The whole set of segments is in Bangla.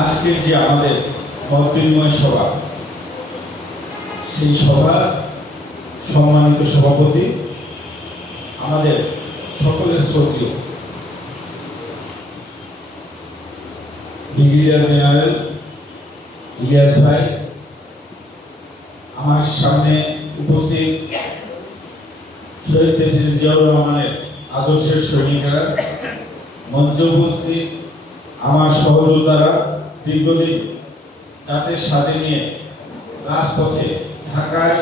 আজকের যে আমাদের মত বিনিময় সভা, সেই সভার সম্মানিত সভাপতি, আমাদের সকলের শ্রদ্ধীয় ব্রিগেডিয়ার জেনারেল ইলিয়াস ভাই, আমার সামনে উপস্থিত শহীদ প্রেসিডেন্ট জিয়াউর রহমানের আদর্শের সৈনিকেরা, মঞ্চে উপস্থিত আমার সহযোদ্ধারা দীর্ঘদিন তাদের সাথে নিয়ে রাজপথে ঢাকায়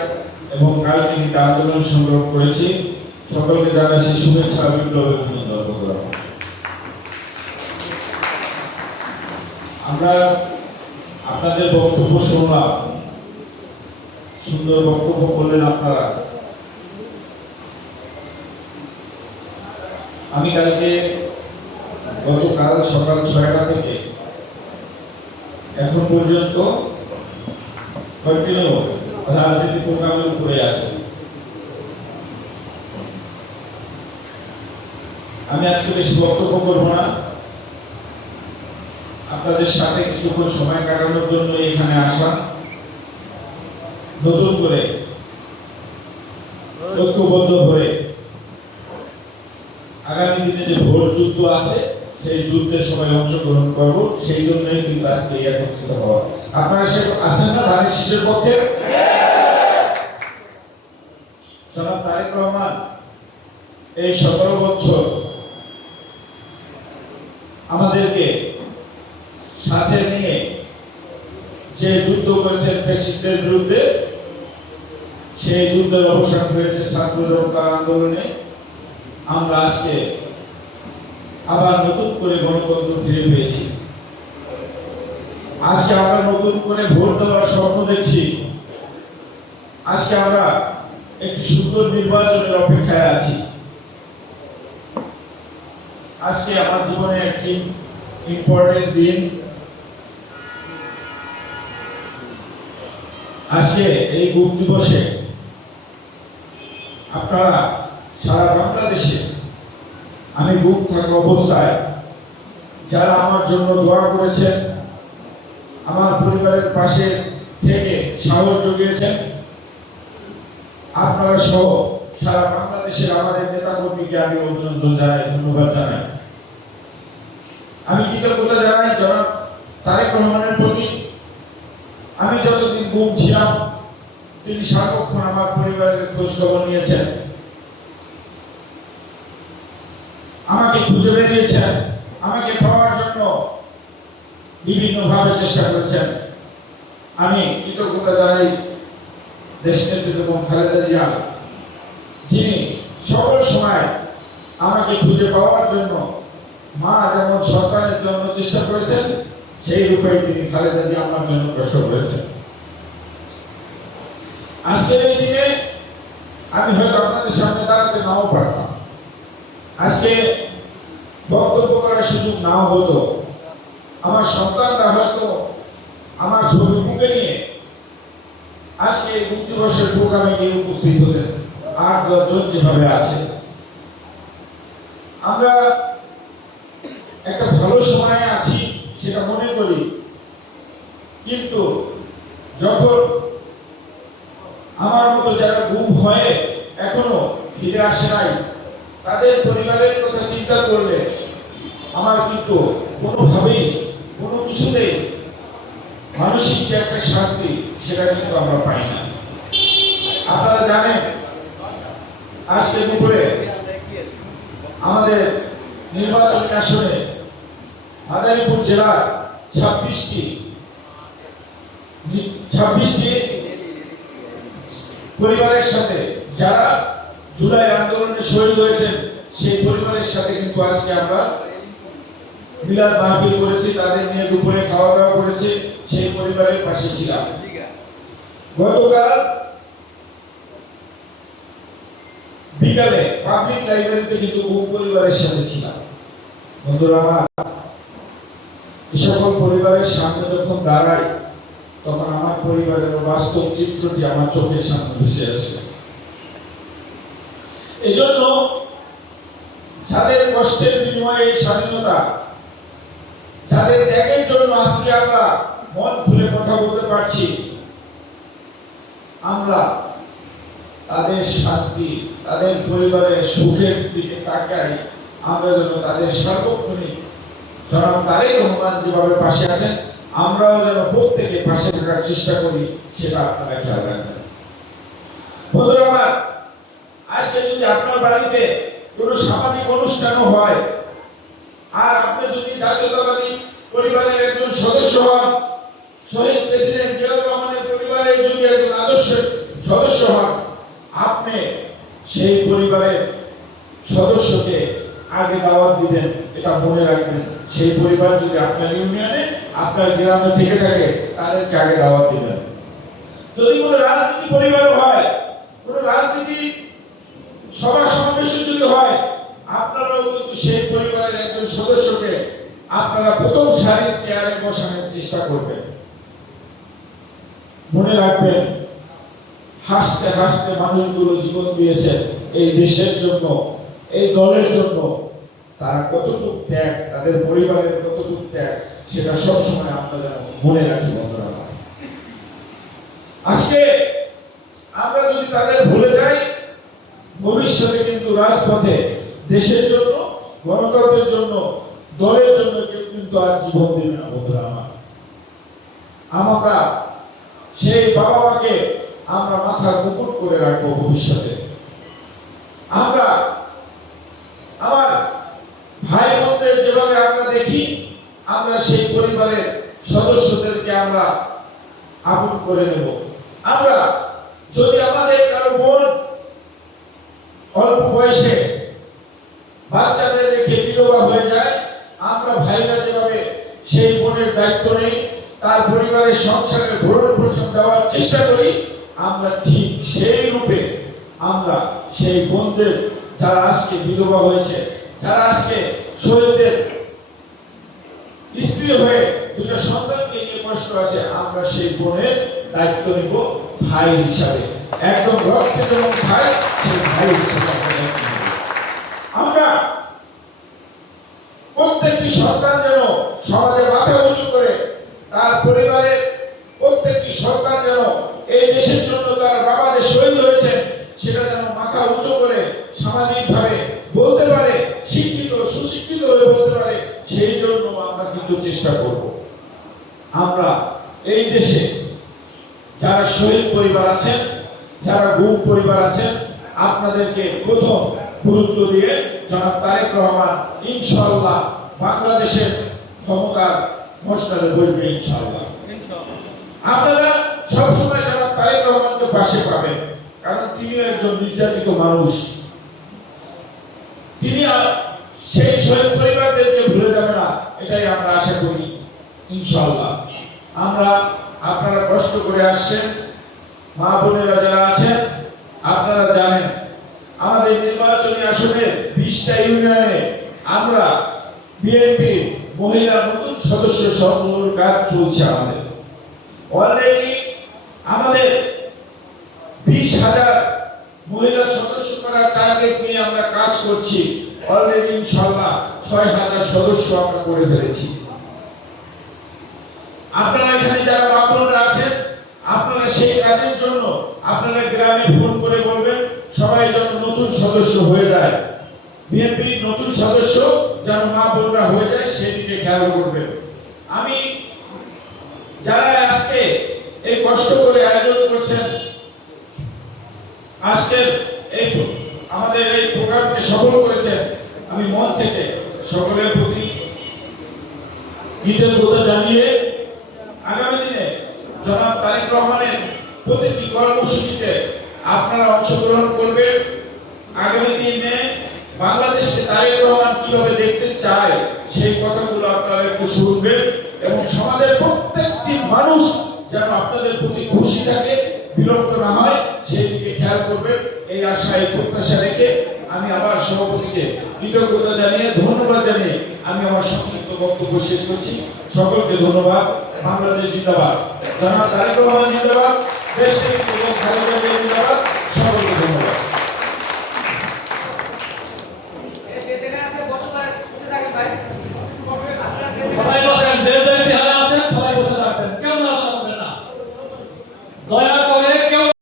এবং কালকিনিতে আন্দোলন সংগ্রহ করেছি। সকলকে জানাচ্ছি শুভেচ্ছা, বিপ্লব অভিনন্দন আমরা আপনাদের বক্তব্য শুনলাম। সুন্দর বক্তব্য করলেন আপনারা। আমি কালকে গতকাল সকাল ছয়টা থেকে এখন পর্যন্ত কন্টিনিউ রাজনীতি প্রোগ্রামের উপরে আছে। আমি আজকে বেশি বক্তব্য করব না। আপনাদের সাথে কিছুক্ষণ সময় কাটানোর জন্য এখানে আসা। নতুন করে ঐক্যবদ্ধ হয়ে আগামী দিনে যে ভোট যুদ্ধ আছে সেই যুদ্ধে সবাই অংশগ্রহণ করব, সেই জন্যই কিন্তু আজকে একত্রিত হওয়া। আপনারা সে আছেন না ধানের শীষের পক্ষে? জনাব তারেক রহমান, এই সতেরো বছর আমাদেরকে সাথে নিয়ে যে যুদ্ধ করেছেন ফ্যাসিস্টদের বিরুদ্ধে, সেই যুদ্ধের অবসান হয়েছে ছাত্র জনতার আন্দোলনে। আমরা আজকে আবার নতুন করে গণতন্ত্র ফিরে পেয়েছি। আজকে আমরা নতুন করে ভোট দেওয়ার স্বপ্ন দেখছি। আজকে আমরা একটি সুন্দর নির্বাচনের অপেক্ষায় আছি। আজকে আমার জীবনে একটি ইম্পর্টেন্ট দিন। আজকে এই গুম দিবসে আপনারা সারা বাংলাদেশে আমি গুম থাকা অবস্থায় যারা আমার জন্য দোয়া করেছেন, আমার পরিবারের পাশে থেকে সাহস জুগিয়েছেন। আপনারা সহ সারা বাংলাদেশের আমাদের নেতা কর্মীকে আমি অভিনন্দন জানাই, ধন্যবাদ জানাই। আমি কৃতজ্ঞতা জানাই জনাব তারেক রহমানের প্রতি। আমি যতদিন গুম ছিলাম, তিনি সার্বক্ষণ আমার পরিবারের খোঁজ খবর নিয়েছেন। আমাকে খুঁজে বেরিয়েছেন, আমাকে পাওয়ার জন্য বিভিন্ন ভাবে চেষ্টা করেছেন। আমি কৃতজ্ঞতা জানাই দেশ নেত্রী খালেদা জিয়া, যিনি সকল সময় আমাকে খুঁজে পাওয়ার জন্য মা যেমন সন্তানের জন্য চেষ্টা করেছেন, সেই রূপে তিনি খালেদা জিয়া আমার জন্য কষ্ট করেছেন। আজকের এই দিনে আমি হয়তো আপনাদের সামনে দাঁড়াতে নাও পারতাম। আজকে বক্তব্য করার সুযোগ না হতো আমার সন্তানরা হয়তো আমার ছবি মুখে নিয়ে আজকে মুক্তি দিবসের প্রোগ্রামে গিয়ে উপস্থিত হতেন আর দশজন যেভাবে আছে। আমরা একটা ভালো সময়ে আছি সেটা মনে করি। কিন্তু যখন আমার মতো যারা গুম হয়ে এখনও ফিরে আসে নাই তাদের পরিবারের কথা চিন্তা করলে আমার কিন্তু কোনোভাবেই কোনো কিছুতে মানসিক যে একটা শান্তি, সেটা কিন্তু আমরা পাই না। আপনারা জানেন, আজকে দুপুরে আমাদের নির্বাচনী আসনে মাদারীপুর জেলার ছাব্বিশটি ছাব্বিশটি পরিবারের সাথে যারা জুলাই আন্দোলনে শহীদ হয়েছেন। সেই পরিবারের সাথে কিন্তু আজকে আমরা মিলাদ মাহফিল করেছি, তাদের নিয়ে দুপুরে খাওয়া দাওয়া করেছি, সেই পরিবারের পাশে ছিলাম। গতকাল বিকালে পাবলিক লাইব্রেরিতে কিন্তু বহু পরিবারের সাথে ছিলাম। বন্ধুরা আমার এই সকল পরিবারের সামনে যখন দাঁড়াই, তখন আমার পরিবারের বাস্তব চিত্রটি আমার চোখের সামনে ভেসে আসে। এই জন্য যাদের কষ্টের বিনিময়ে স্বাধীনতা, যাদের ত্যাগের জন্য আজকে আমরা মন খুলে কথা বলতে পারছি, আমরা তাদের শান্তি, তাদের পরিবারের সুখের দিকে তাকাই, আমরা যেন তাদের সার্বক্ষণিক জনাব তারেক রহমান যেভাবে পাশে আছেন, আমরাও যেন প্রত্যেকে পাশে থাকার চেষ্টা করি, সেটা আপনারা খেয়াল রাখবেন। বন্ধুরা আমার আজকে যদি আপনার বাড়িতে কোনো সামাজিক অনুষ্ঠানও হয়। আর আপনি যদি জাতীয়তাবাদী পরিবারের একজন সদস্য হন, শহীদ প্রেসিডেন্ট জিয়াউর রহমানের পরিবারের যদি একজন আদর্শ সদস্য হন, আপনি সেই পরিবারের সদস্যকে আগে দাওয়াত দিবেন, এটা মনে রাখবেন। সেই পরিবার যদি আপনার ইউনিয়নে, আপনার গ্রামে থেকে থাকে, তাদেরকে আগে দাওয়াত দিবেন। যদি কোনো রাজনীতি পরিবার হয়, কোনো রাজনীতি সভা সমাবেশ যদি হয়। আপনারাও কিন্তু সেই পরিবারের একজন সদস্যকে আপনারা প্রথম সারির চেয়ারে বসানোর চেষ্টা করবেন। মনে রাখবেন, হাসতে হাসতে মানুষগুলো জীবন দিয়েছেন এই দেশের জন্য, এই দলের জন্য। তারা কতটুকু ত্যাগ, তাদের পরিবারের কতটুকু ত্যাগ, সেটা সবসময় যেন মনে রাখি বন্ধুরা। আজকে আমরা যদি তাদের ভুলে যাই ভবিষ্যতে কিন্তু রাজপথে দেশের জন্য, গণতন্ত্রের জন্য, দলের জন্য কিন্তু আর জীবন দেবে না, বন্ধুরা আমার। আমরা সেই বাবা মাকে আমরা মাথার মুকুট করে রাখব ভবিষ্যতে। আমরা আমার ভাই বোনদের যেভাবে আমরা দেখি, আমরা সেই পরিবারের সদস্যদেরকে আমরা আপন করে নেব। আমরা যদি আমাদের কারও বোন অল্প বয়সে বাচ্চাদের রেখে বিধবা হয়ে যায়, আমরা ভাইরা যেভাবে সেই বোনের দায়িত্ব নেই, তার পরিবারের সংসারের ভরণ পোষণ দেওয়ার চেষ্টা করি, আমরা ঠিক সেই রূপে আমরা সেই বোনদের যারা আজকে বিধবা হয়েছে, যারা আজকে শহীদদের স্ত্রী হয়ে দুটো সন্তানকে নিয়ে কষ্ট আছে, আমরা সেই বোনের দায়িত্ব নিব ভাই হিসাবে। একদম রক্তে যেমন ভাই সেই ভাই আমরা প্রত্যেকটি সন্তান যেন সমাজে মাথা উঁচু করে তার পরিবারের প্রত্যেকটি সন্তান যেন এই দেশের জন্য তার বাবা যে শহীদ হয়েছেন সেটা যেন মাথা উঁচু করে সামাজিকভাবে বলতে পারে, শিক্ষিত, সুশিক্ষিত হয়ে বলতে পারে, সেই জন্য আমরা কিন্তু চেষ্টা করব। আমরা এই দেশে যারা শহীদ পরিবার আছেন যারা গুম পরিবার আছেন আপনাদেরকে প্রথম গুরুত্ব দিয়ে জনাব তারেক রহমান ইনশাল্লাহ বাংলাদেশের ক্ষমতার মশলারে বসবে ইনশাআল্লাহ। আপনারা সবসময় জনাব তারেক রহমানকে পাশে পাবেন কারণ তিনি একজন নির্যাতিত মানুষ। তিনি সেই শহীদ পরিবারদেরকে ভুলে যাবে না এটাই আমরা আশা করি ইনশাল্লাহ আমরা আপনারা কষ্ট করে আসছেন মা বোনেরা যারা আছেন, আপনারা জানেন, আমাদের নির্বাচনী আসনে বিশটা ইউনিয়নে আমরা বিএনপি মহিলা নতুন সদস্য সংগ্রহের কাজ চলছে আমাদের। অলরেডি আমাদের বিশ হাজার মহিলা সদস্য করার টার্গেট নিয়ে আমরা কাজ করছি। অলরেডি ইনশাল্লাহ ছয় হাজার সদস্য আমরা করে ফেলেছি। আপনারা এখানে যারা বাপনরা আছেন আপনারা সেই কাজের জন্য আপনারা গ্রামে ফোন করে বলবেন, সবাই যেন নতুন সদস্য হয়ে যায়। বিএনপির নতুন সদস্য যেন মা বোনরা হয়ে যায়, সেদিকে খেয়াল করবেন। আমি যারা আজকে এই কষ্ট করে আয়োজন করছেন, আজকের এই আমাদের এই প্রোগ্রামকে সফল করেছেন, আমি মন থেকে সকলের প্রতি জানিয়ে আগামী দিনে জনাব তারেক রহমানের প্রতিটি কর্মসূচিতে আপনারা অংশগ্রহণ করবেন আগামী দিনে বাংলাদেশে তারেক রহমান কীভাবে দেখতে চায় সেই কথাগুলো আপনারা একটু শুনবেন এবং সমাজের প্রত্যেকটি মানুষ যেন আপনাদের প্রতি খুশি থাকে, বিরক্ত না হয়, সেই দিকে খেয়াল করবেন। এই আশা এই প্রত্যাশা রেখে আমি আবার সভাপতিকে কৃতজ্ঞতা জানিয়ে, ধন্যবাদ জানিয়ে আমি আমার সংক্ষিপ্ত বক্তব্য শেষ করছি। সকলকে ধন্যবাদ। বাংলাদেশ জিন্দাবাদ। জনাব তারেক রহমান জিন্দাবাদ। দেশ জিন্দাবাদ। সকলকে ধন্যবাদ।